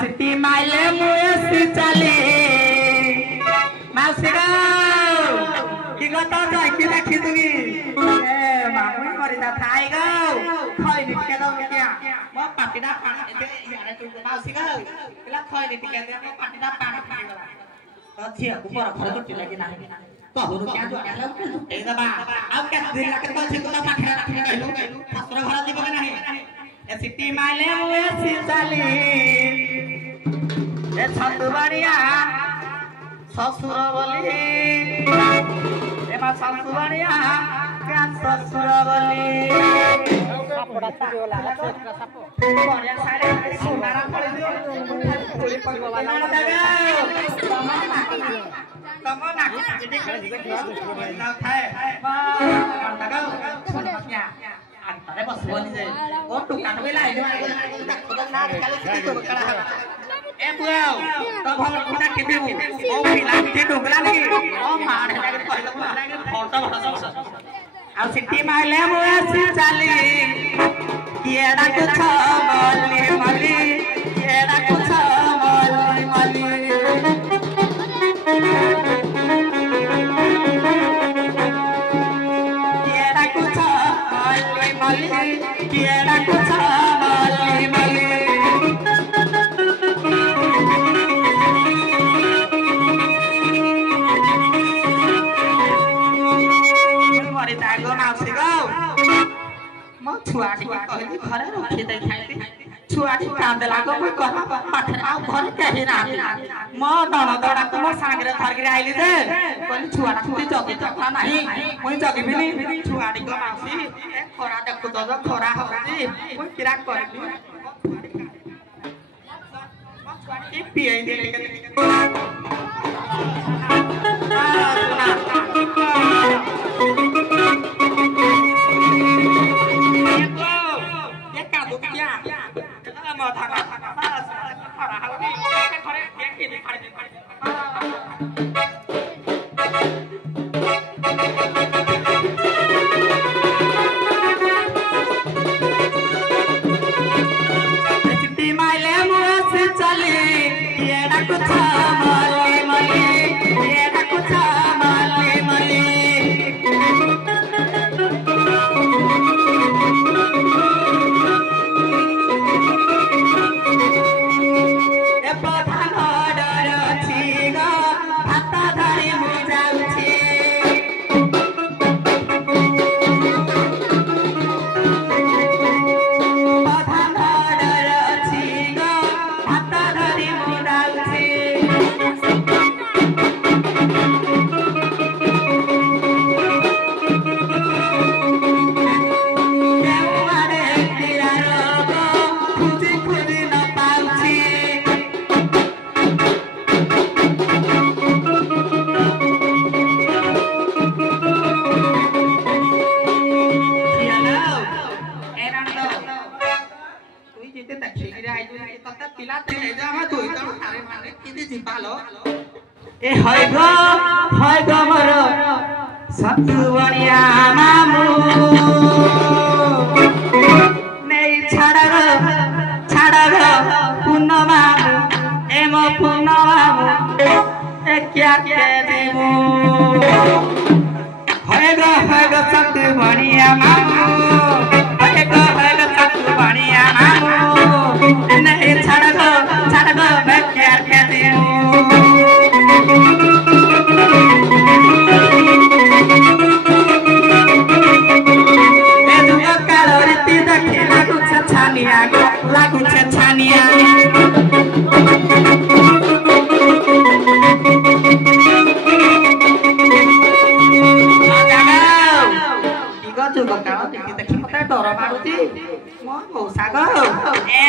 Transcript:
city माइले मुए सिचाली माउसी गो की गता जाय की देखि तुगी ए मामुई मरि जा थाई गो खै नि के दो क्या म पाटीडा पानी दे यारे तू माउसी गो केला खै नि के दे म पाटीडा पानी पी गला तो छिया ऊपर घर तो टिला कि नाही कहू क्या जो क्या ए दबा अब क्या दिन लगे तो छी तो पाठे रखने कहलू ठाकुर घर दिबो के नाही ए सिटी माइले मुए सिचाली ए छतुबाड़िया ससुर बोली ए मा छतुबाड़िया क्या ससुर बोली सापड़ा सापे वाला सापो बढ़िया सारे सोनारा पड़े दियो पुली पगो वाला तमना जिदे ना थाए तगो क्या अंतरे बस बोली जे ओ दुकान में लाई दे ना काले तो कड़ा ए बुआओ तब हम कुटा केबे ओ पिला के डोगला लगी ओ मार है के कहलो के फोटो भरस आ सिटी माइले मुए सिचाली केड़ा कुछ बोली मली केड़ा कुछ बोली मली केड़ा कुछ बोली मली केड़ा कुछ बोली मली छुआटी कहली घरे रखी दे खाइती छुआटी कांद लागो कोई कहा पाठे आ घरे कहि ना म दण दड़ा को म सांगरे धरके आइली दे कहली छुआटा तुई जगी तका नाही मुई जगी बिनी छुआटी को मासी ए खरा देखु तो खरा होजी मुई किरा करबी छुआटी पिए दे ए हाय गो मोर सतुवड़िया मामू नहीं छाड़ गो पुनवा ए मो पुनवा ए क्या के देबू हाय गो सतुवड़िया मामू हाय गो सतुवड़िया मामू नहीं छाड़ गो मैं क्या के देबू लागू छानिया देखी मत डर मारुती मो साग ए